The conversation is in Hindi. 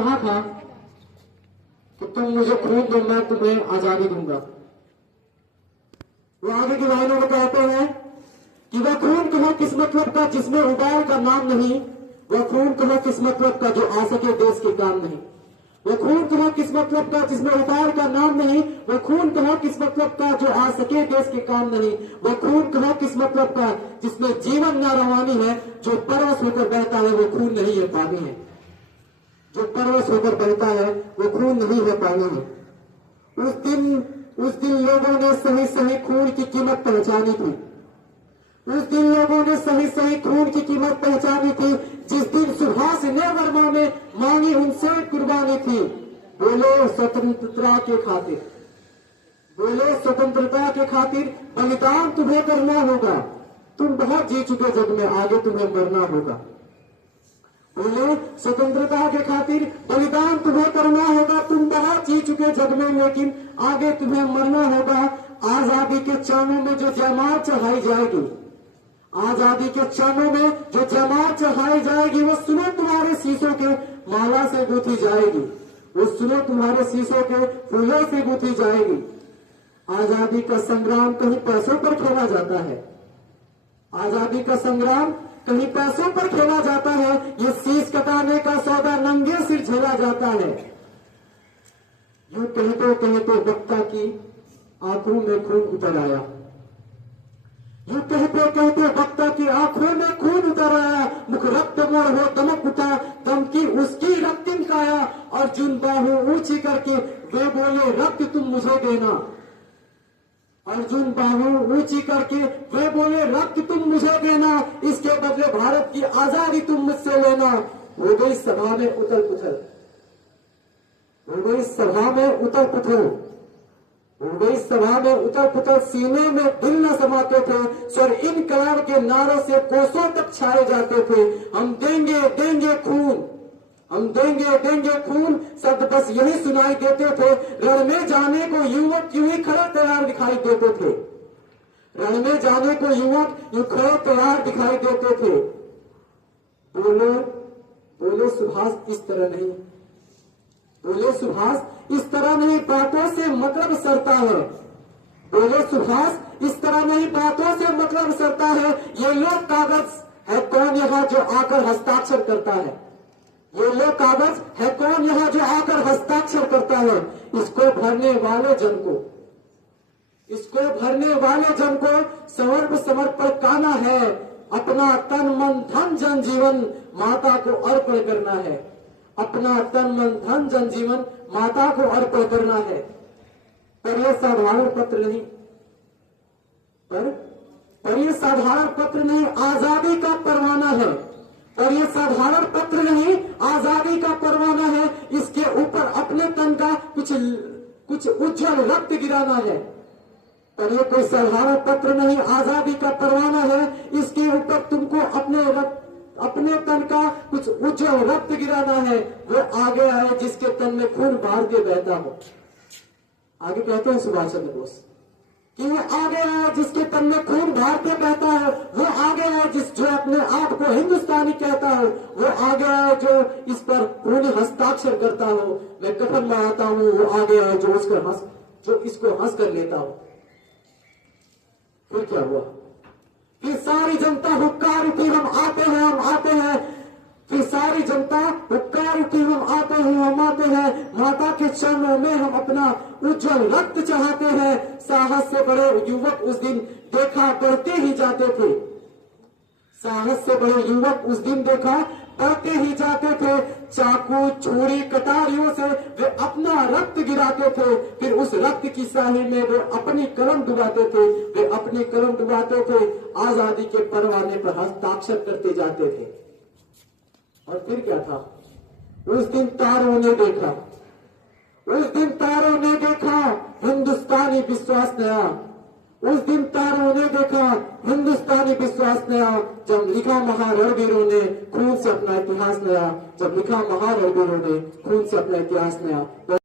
कहा था कि तुम मुझे खून दो, मैं तुम्हें आजादी दूंगा। वो आगे की लाइनों में कहते हैं कि वह खून कहो किस मतलब का जिसमें उबाल का नाम नहीं, वह खून कहो किस मतलब का जो आ सके देश के काम नहीं। वह खून कहो किस मतलब का जिसमें उबाल का नाम नहीं, वह खून कहो किस मतलब का जो आ सके देश के काम नहीं। वह खून कहो किस मतलब का जिसमें जीवन न रवानी है, जो परवश होकर बहता है वो खून नहीं है पानी है। जो परवश होकर बहता है वो खून नहीं है पानी है। उस दिन लोगों ने सही सही खून की कीमत पहचानी थी। उस दिन लोगों ने सही सही खून की कीमत पहचानी थी, जिस दिन सुभाष ने वर्मा में मांगी उनसे कुर्बानी थी। बोले स्वतंत्रता के खातिर, बोले स्वतंत्रता के खातिर बलिदान तुम्हें करना होगा। तुम बहुत जी चुके जग में, आगे तुम्हें मरना होगा। बोले स्वतंत्रता के खातिर बलिदान तुम्हें करना होगा। तुम बहुत जी चुके जग में, लेकिन आगे तुम्हें मरना होगा। आजादी के चांदों में जो जयमाल चढ़ाई जाएगी, आजादी के क्षणों में जो जमात चढ़ाई जाएगी, वो सुनो तुम्हारे शीशों के माला से गूंथी जाएगी। वो सुनो तुम्हारे शीशों के फूलों से गूंथी जाएगी। आजादी का संग्राम कहीं पैसों पर खेला जाता है। आजादी का संग्राम कहीं पैसों पर खेला जाता है। ये शीश कटाने का सौदा नंगे सिर झेला जाता है। यूं कहते वक्ता की आंखों में खून उतर आया। यूं कहते वक्ता की आंखों में खून उतर आया। मुख रक्त मोड़ हो दमक उठा, दम की उसकी रक्तिम काया। अर्जुन बाहु ऊंची करके वे बोले रक्त तुम मुझे देना। अर्जुन बाहु ऊंची करके वे बोले रक्त तुम मुझे देना, इसके बदले भारत की आजादी तुम मुझसे लेना। हो गई सभा में उथल पुथल, हो गई सभा में उथल पुथल, हो गई सभा में उथल पुथल। सीने में दिल न समाते थे, स्वर इनकलाब के नारों से कोसों तक छाए जाते थे। हम देंगे देंगे खून, हम देंगे देंगे खून, शब्द बस यही सुनाई देते थे। रण में जाने को युवक यूं ही खड़े तैयार दिखाई देते थे। रण में जाने को युवक यूं खड़े तैयार दिखाई देते थे। बोले बोले सुभाष इस तरह नहीं, बोले सुभाष इस तरह नहीं, बातों से मतलब सरता है। बोले सुभाष इस तरह नहीं, बातों से मतलब सरता है। ये लोग कागज है कौन यहाँ जो आकर हस्ताक्षर करता है। ये लोग कागज है कौन यहाँ जो आकर हस्ताक्षर करता है। इसको भरने वाले जन को, इसको भरने वाले जन को सर्व समर्पण करना है। अपना तन मन धन जन जीवन माता को अर्पण करना है। अपना तन मन धन जन जीवन माता को अर्पण करना है। पर यह साधारण पत्र नहीं, पर यह साधारण पत्र नहीं, आजादी का परवाना है। और ये साधारण पत्र नहीं, आजादी का परवाना है। इसके ऊपर अपने तन का कुछ उज्जवल रक्त गिराना है। पर ये कोई साधारण पत्र नहीं, आजादी का परवाना है। इसके ऊपर तुमको अपने तन का कुछ उज्जवल रक्त गिराना है। वो आगे आए जिसके तन में खून भारतीय बहता हो। आगे कहते हैं सुभाष चंद्र बोस कि वो आगे आए जिसके तन में खून भारतीय बहता है। वो आगे आए जो अपने आप को हिंदुस्तानी कहता हो। वो आगे आए जो इस पर खूनी हस्ताक्षर करता हो। मैं कफन में आता हूं, वो आगे आए जो इसको हंस कर लेता हो। फिर क्या हुआ? फिर सारी जनता हुक्कार उठी, हम आते हैं, हम आते हैं। फिर सारी जनता हुक्कार उठी, हम आते हैं, हम आते हैं। माता के चरणों में हम अपना उज्जवल रक्त चाहते हैं। साहस से बड़े युवक उस दिन देखा बढ़ते ही जाते थे। साहस से बड़े युवक उस दिन देखा बढ़ते ही जाते थे। चाकू छुरी कटारियों से वे अपना रक्त गिराते थे। फिर उस रक्त की स्याही में वे अपनी कलम डुबाते थे। वे अपनी कलम डुबाते थे, आजादी के परवाने पर हस्ताक्षर करते जाते थे। और फिर क्या था? उस दिन तारों ने देखा, उस दिन तारों ने देखा हिंदुस्तानी विश्वास नया। उस दिन तारों ने देखा हिंदुस्तानी विश्वास नया। जब लिखा महारणवीरों ने खून से अपना इतिहास नया। जब लिखा महारणवीरों ने खून से अपना इतिहास नया।